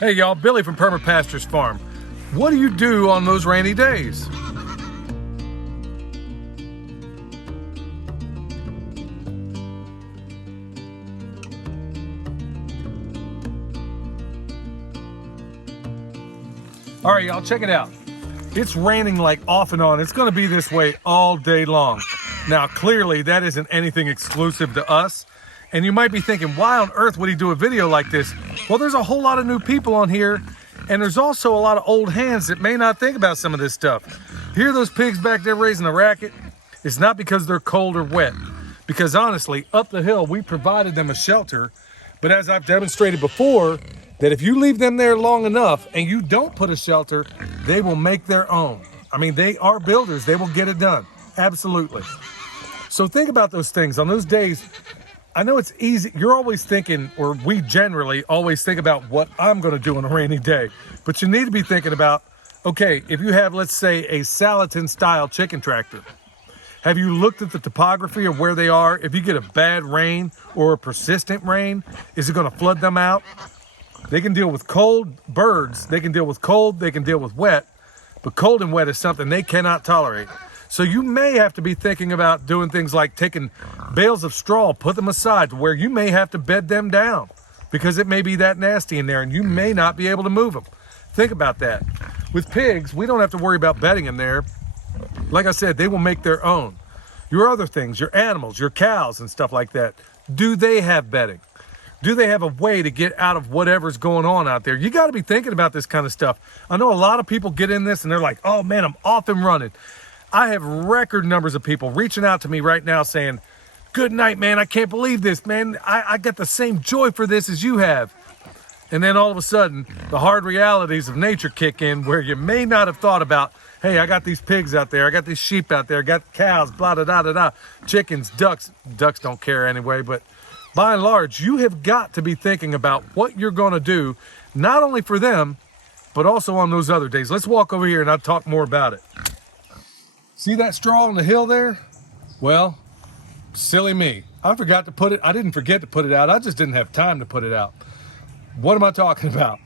Hey y'all, Billy from Perma Pastures Farm. What do you do on those rainy days? All right, y'all, check it out. It's raining like off and on. It's gonna be this way all day long. Now, clearly that isn't anything exclusive to us. And you might be thinking, why on earth would he do a video like this? Well, there's a whole lot of new people on here, and there's also a lot of old hands that may not think about some of this stuff. Hear those pigs back there raising a racket? It's not because they're cold or wet. Because honestly, up the hill, we provided them a shelter. But as I've demonstrated before, that if you leave them there long enough and you don't put a shelter, they will make their own. I mean, they are builders. They will get it done. Absolutely. So think about those things. On those days, I know it's easy. You're always thinking, or we generally always think about what I'm going to do on a rainy day. But you need to be thinking about, okay, if you have, let's say, a Salatin style chicken tractor, have you looked at the topography of where they are? If you get a bad rain or a persistent rain, is it going to flood them out? They can deal with cold. Birds, they can deal with cold, they can deal with wet, but cold and wet is something they cannot tolerate. So you may have to be thinking about doing things like taking bales of straw, put them aside to where you may have to bed them down because it may be that nasty in there and you may not be able to move them. Think about that. With pigs, we don't have to worry about bedding in there. Like I said, they will make their own. Your other things, your animals, your cows and stuff like that, do they have bedding? Do they have a way to get out of whatever's going on out there? You got to be thinking about this kind of stuff. I know a lot of people get in this and they're like, oh man, I'm off and running. I have record numbers of people reaching out to me right now saying, good night, man. I can't believe this, man. I get the same joy for this as you have. And then all of a sudden, the hard realities of nature kick in where you may not have thought about, hey, I got these pigs out there. I got these sheep out there. I got cows, blah, da, da, da, da. Chickens, ducks. Ducks don't care anyway, but by and large, you have got to be thinking about what you're going to do, not only for them, but also on those other days. Let's walk over here and I'll talk more about it. See that straw on the hill there? Well, silly me. I forgot to put it. I didn't forget to put it out. I just didn't have time to put it out. What am I talking about?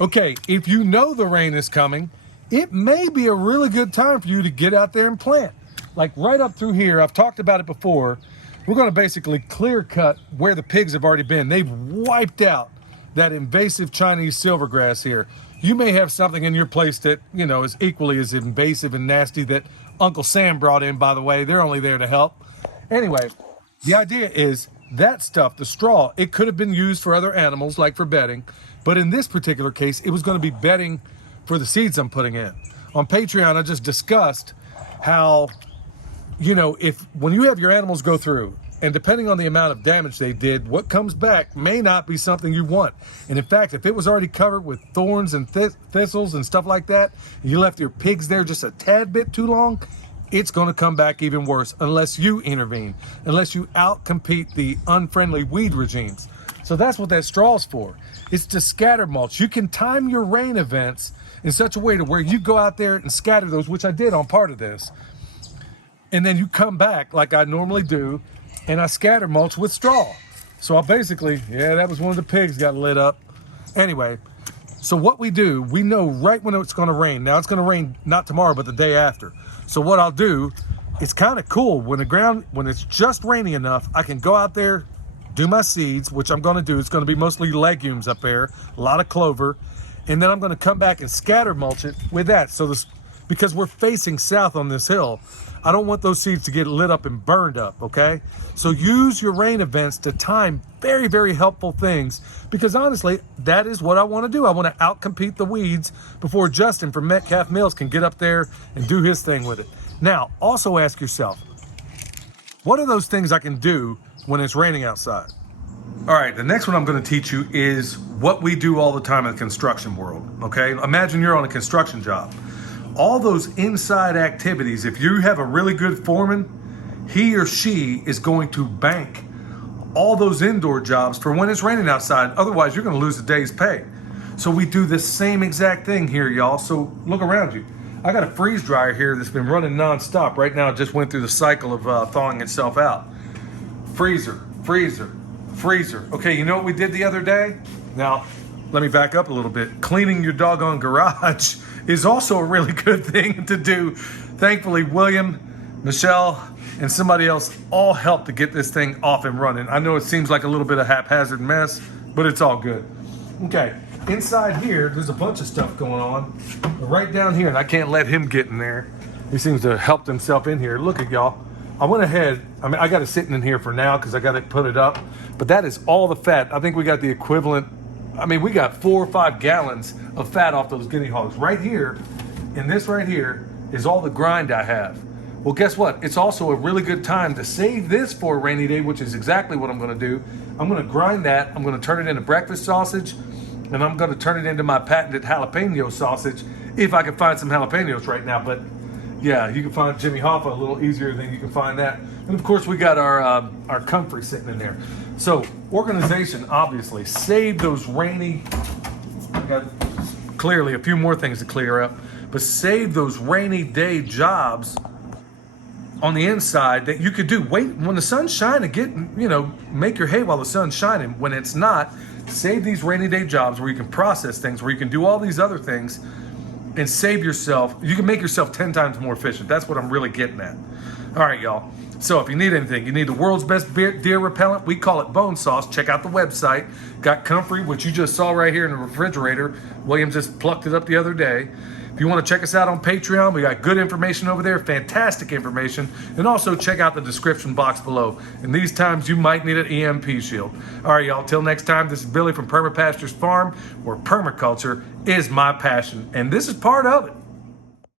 Okay, if you know the rain is coming, it may be a really good time for you to get out there and plant. Like right up through here, I've talked about it before. We're going to basically clear cut where the pigs have already been. They've wiped out that invasive Chinese silvergrass here. You may have something in your place that, you know, is equally as invasive and nasty that Uncle Sam brought in, by the way. They're only there to help. Anyway, the idea is that stuff, the straw, it could have been used for other animals, like for bedding. But in this particular case, it was going to be bedding for the seeds I'm putting in. On Patreon, I just discussed how, you know, when you have your animals go through, and depending on the amount of damage they did, what comes back may not be something you want. And in fact, if it was already covered with thorns and thistles and stuff like that, and you left your pigs there just a tad bit too long, it's going to come back even worse unless you intervene, unless you outcompete the unfriendly weed regimes. So that's what that straw's for. It's to scatter mulch. You can time your rain events in such a way to where you go out there and scatter those, which I did on part of this. And then you come back like I normally do, and I scatter mulch with straw. So I basically, yeah, that was one of the pigs got lit up. Anyway, so what we do, we know right when it's gonna rain. Now it's gonna rain not tomorrow, but the day after. So what I'll do, it's kind of cool when it's just raining enough, I can go out there, do my seeds, which I'm gonna do. It's gonna be mostly legumes up there, a lot of clover. And then I'm gonna come back and scatter mulch it with that. So because we're facing south on this hill, I don't want those seeds to get lit up and burned up, okay? So use your rain events to time very, very helpful things, because honestly, that is what I want to do. I want to outcompete the weeds before Justin from Metcalf Mills can get up there and do his thing with it. Now, also ask yourself, what are those things I can do when it's raining outside? All right, the next one I'm going to teach you is what we do all the time in the construction world, okay? Imagine you're on a construction job. All those inside activities, if you have a really good foreman, he or she is going to bank all those indoor jobs for when it's raining outside. Otherwise, you're going to lose a day's pay. So we do the same exact thing here, y'all. So look around you. I got a freeze dryer here that's been running nonstop. Right now, it just went through the cycle of thawing itself out. Freezer, freezer, freezer. Okay, you know what we did the other day? Now, let me back up a little bit. Cleaning your doggone garage is also a really good thing to do. Thankfully, William, Michelle, and somebody else all helped to get this thing off and running. I know it seems like a little bit of haphazard mess, but it's all good. Okay, inside here, there's a bunch of stuff going on. But right down here, and I can't let him get in there. He seems to have helped himself in here. Look at y'all. I went ahead, I got it sitting in here for now because I got to put it up. But that is all the fat. I think we got the equivalent, we got 4 or 5 gallons of fat off those guinea hogs. Right here, and this right here is all the grind I have. Well, guess what? It's also a really good time to save this for a rainy day, which is exactly what I'm going to do. I'm going to grind that. I'm going to turn it into breakfast sausage, and I'm going to turn it into my patented jalapeno sausage if I can find some jalapenos right now. But yeah, you can find Jimmy Hoffa a little easier than you can find that. And of course, we got our comfrey sitting in there. So organization, obviously, save those rainy. I got clearly a few more things to clear up, but save those rainy day jobs on the inside that you could do. Wait when the sun's shining, make your hay while the sun's shining. When it's not, save these rainy day jobs where you can process things, where you can do all these other things and save yourself. You can make yourself 10 times more efficient. That's what I'm really getting at. All right, y'all. So if you need anything, you need the world's best deer repellent. We call it bone sauce. Check out the website. Got comfrey, which you just saw right here in the refrigerator. William just plucked it up the other day. If you want to check us out on Patreon, we got good information over there, fantastic information. And also check out the description box below. In these times, you might need an EMP shield. All right, y'all, till next time, this is Billy from Perma Pastures Farm, where permaculture is my passion. And this is part of it.